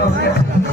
Yeah.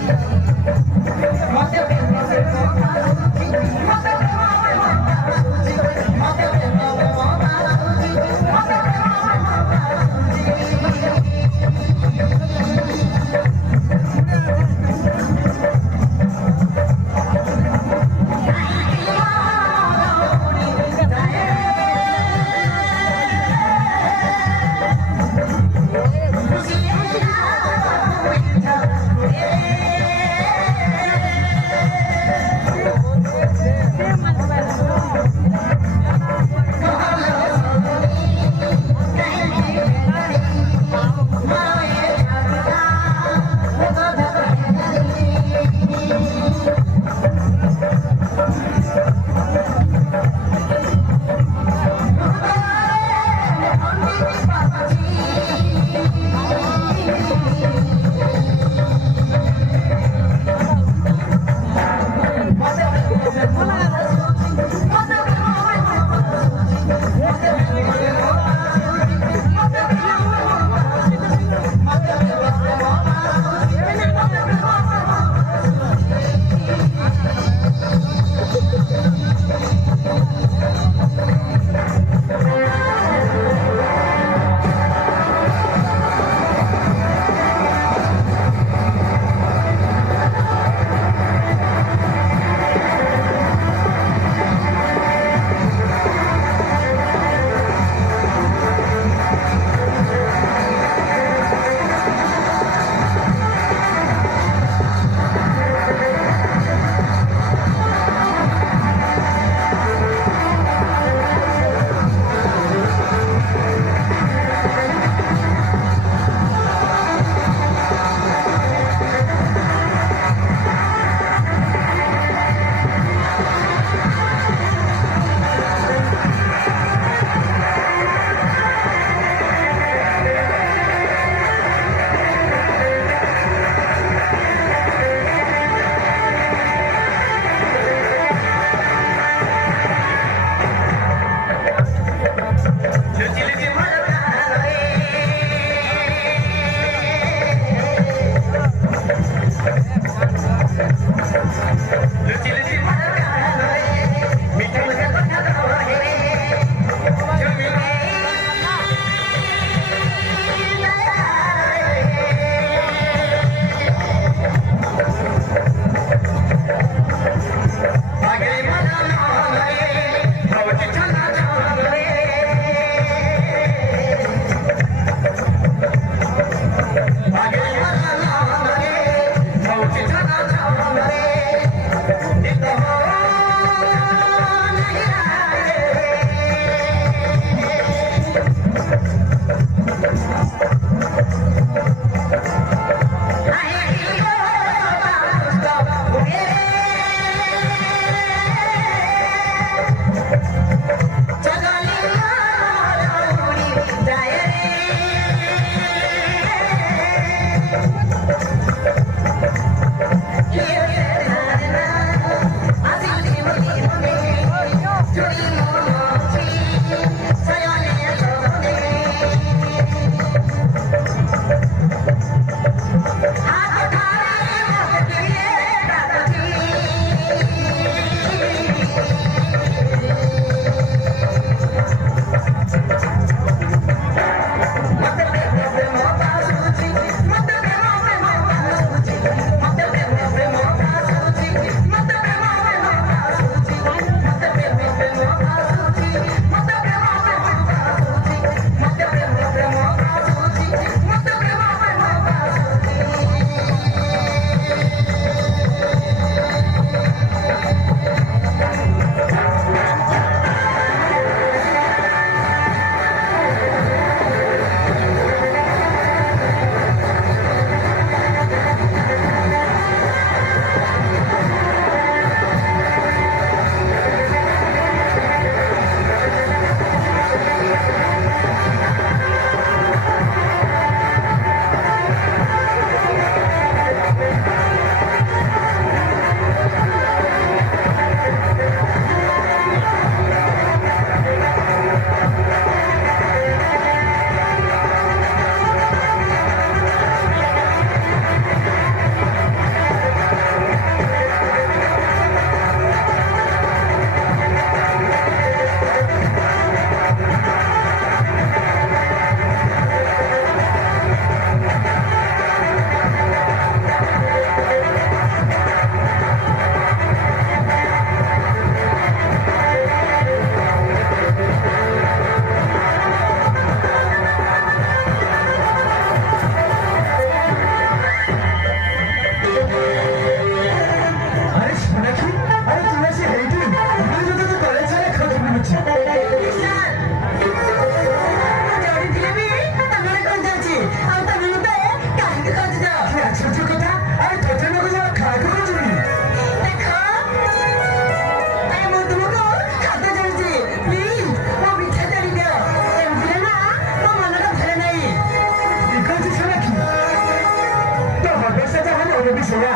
ସେଇଆ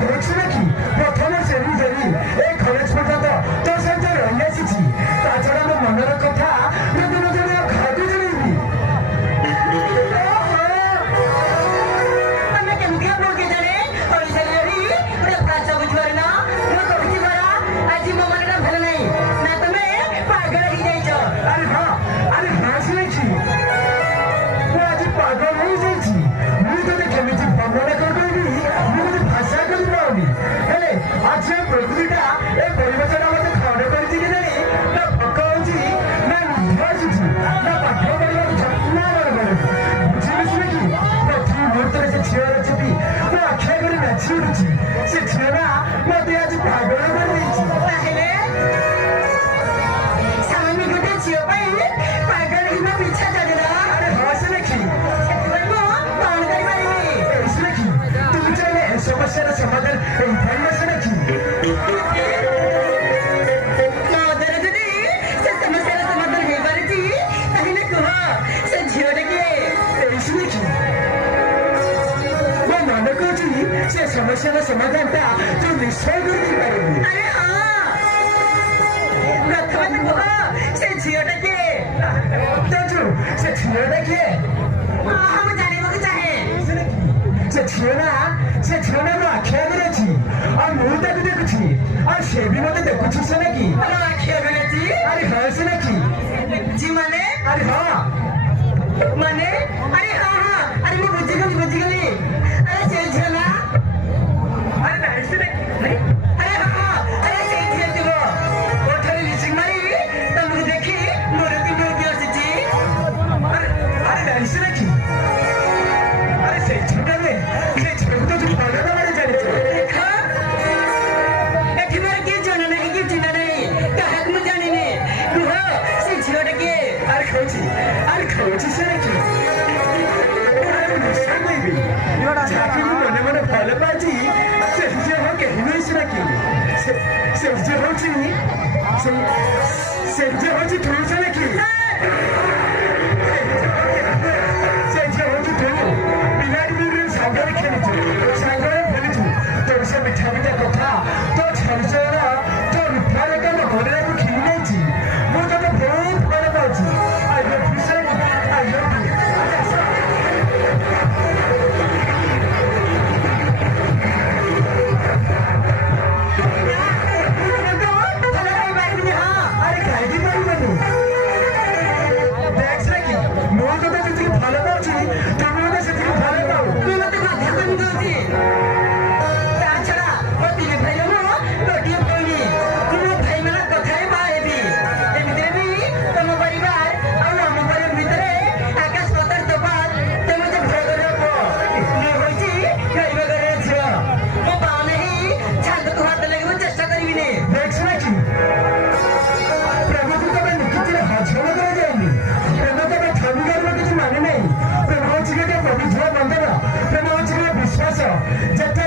ଦେଖୁଛୁ ନା କି ପ୍ରଥମ ଶ୍ରେଣୀ ଧରି ଏ କଲେଜ ପର୍ଯ୍ୟନ୍ତ ତୋ ସହିତ ରହିଆସିଛି। ତା ଛଡା ମୋ ମନର କଥା ଯଦି ମୁଁ ଜଣେ କାହାକୁ ଜଣେଇବି? ତମେ କେମିତି ହବ କେଜାଣି ଓଡ଼ିଶାରେ ରହି ଗୋଟେ ଭାଷା ବୁଝିପାରୁନ? ମୁଁ କହୁଛି ପରା ଆଜି ମୋ ମନଟା ଭଲ ନାହିଁ ନା ତମେ ପାଗଳ ହେଇଯାଇଛ। ଆରେ ହଁ ଶୁଣେଛି ମୁଁ ଆଜି ପାଗଳ ହେଇଯାଇଛି। ମୁଁ ତୋତେ କେମିତି ବର୍ଣ୍ଣନା କରିପାରିବି? ମୁଁ ଗୋଟେ ଭାଷା କରିପାରୁନି। ହେଲେ ଆଜି ଏ ପ୍ରକୃତିଟା ଏ ପରିବେଶଟା ମତେ ଖଣ୍ଡ କରିଛି କି ନାଇଁ? ନା ଭୋକ ହଉଛି ନା ନିଦ ଆସୁଛି ନା ପାଠ ପଢିବାକୁ ଯତ୍ନ ବୁଝିପାରିବି କି? ପ୍ରତି ମୁହୂର୍ତ୍ତରେ ସେ ଝିଅର ଛବି ମୋ ଆଖି ଆଗରେ ନାଚି ଉଠୁଛି। ସେ ଝିଅଟା ମତେ ଆଜି ପାଗଳ କରିଦେଇଛି। ତାହେଲେ ସ୍ୱାମୀ ଗୋଟେ ଝିଅ ପାଇଁ ପାଗଳ କିମ୍ବା ପିଛା ଛାଡ଼ିଲା। ଆରେ ହଁ ସୁଲେଖି, ସେଥିପାଇଁ ମୁଁ କଣ କରିପାରିବି? ସୁଲେଖି ତୁମେ ଚାହିଁଲେ ଏ ସମସ୍ୟାର ସମାଧାନ ହେଇପାରିବ ସୁଲେଖି। ମୋ ଦ୍ୱାରା ଯଦି ସେ ସମସ୍ୟାର ସମାଧାନ ହେଇପାରିଛି ତାହେଲେ କୁହ ସେ ଝିଅଟା କିଏ? ସୁଲେଖି ମୋ ମନେ କହୁଛି ସେ ସମସ୍ୟାର ସମାଧାନଟା ତୁ ନିଶ୍ଚୟ କରିଦେଇପାରିବୁ। ଆରେ ହଁ ପ୍ରଥମେ ତ କୁହ ସେ ଝିଅଟା କିଏ? ଦେଖୁ ସେ ଝିଅଟା କିଏ? ହଁ ମୁଁ ଜାଣିବାକୁ ଚାହେଁ। ସେ ଝିଅ ନା ମୋ ଆଖି ଆଗରେ ଅଛି ଆଉ ମୁଁ ତାକୁ ଦେଖୁଛି ଆଉ ସେ ବି ମତେ ଦେଖୁଛି ସୁଲେଖି। ମୋ ଆଖି ଆଗରେ ଅଛି? ଆରେ ହଁ ସୁଲେଖି। ଜି ମାନେ? ଆରେ ହଁ ମାନେ ଆରେ ହଁ ଆରେ ମୁଁ ବୁଝିଗଲି ଆରେ ସେ ଝିଅ ନା? ଆରେ ନାଇଁ ସୁଲେଖି। ଆରେ ହଁ ଆରେ ସେଇ ଝିଅ ଥିବ ଓଠରେ ଲିପଷ୍ଟିକ୍ ମାରି ତମକୁ ଦେଖି ମୋର ତିନି ଆସିଛି। ଆରେ ନାଇଁ ସୁଲେଖି। ଆରେ ସେ ଝିଅଟା ନୁହେଁ, ସେ ଝିଅକୁ ତ ତୁ ଭଲ ଭାବରେ ଜାଣିଛୁ। ଏଠି ମୋର କିଏ ଜଣା ନାହିଁ କି ଚିହ୍ନା ନାହିଁ, କାହାକୁ ମୁଁ ଜାଣିନି। କୁହ ସେ ଝିଅଟା କିଏ? ଆରେ ଖାଉଛି ସୁଲେଖି। ଆରେ ନିଶ୍ଚୟ କହିବି ଯାହାକୁ ମୁଁ ମନେ ମନେ ଭଲ ପାଉଛି ସେ ଝିଅ ହଁ କେହି ନୁହେଁ ସୁଲେଖି। ସେ ଝିଅ ହଉଛି ତୁ ସୁଲେଖି। ସେ ଝିଅ ହଉଛି ତୁ। ପିଲାଟି ଦିନରୁ ସାଙ୍ଗରେ ଖେଳିଛୁ, ସାଙ୍ଗରେ ବୁଲିଛୁ। ତୋର ସେ ମିଠା ମିଠା କଥା, ତୋ ଛଲଛଳ, ତୋ ରୂପାର କାମ ଘୋଡ଼ାକୁ ଖିଳି ନେଇଛି। ମୁଁ ତୋତେ ବହୁତ ଭଲ ପାଉଛି। I love you, Suleଖି. I love you. ଆରେ କାହିଁକି ପାରିବନି? ଦେଖ ସୁଲେଖି, ମୁଁ ତୋତେ ଯେତିକି ଭଲ ପାଉଛି ତମେ ମତେ ସେତିକି ଭଲ ପାଉ। ମୁଁ ମତେ ବାଧ୍ୟ କରି ଦଉଛି। ତା ଛଡା ମୋ ତିନି ଭାଇର ମୁଁ ଗୋଟିଏ ଭଉଣୀ। ମୁଁ ମୋ ଭାଇମାନଙ୍କ କଥାରେ ବାହା ହେବି। ଏମିତିରେ ବି ତମ ପରିବାର ଆଉ ଆମ ପରିବାର ଭିତରେ ଆକାଶ ପାତାଳ ତଫାତ। ତମେ ଯେ ଭୟ କରିବା ପୁଅ, ମୁଁ ହଉଛି ଗରିବ ଘରର ଝିଅ। ମୋ ପାଉ ନାହିଁ ଛାନ୍ଦକୁ ହାତ ଲାଗିବାକୁ ଚେଷ୍ଟା କରିବିନି। ଦେଖ ସୁଲେଖି, ପ୍ରେମକୁ କେବେ ନିକିତିରେ ହଜମ କରାଯାଏନି। ପ୍ରେମ କେବେ ଥମିବାର କିଛି ମାନେ ନାହିଁ। ପ୍ରେମ ହଉଛି ଗୋଟେ ପବିତ୍ର ବନ୍ଧନ। ପ୍ରେମ ହଉଛି ଗୋଟେ ବିଶ୍ୱାସ। ଯେତେ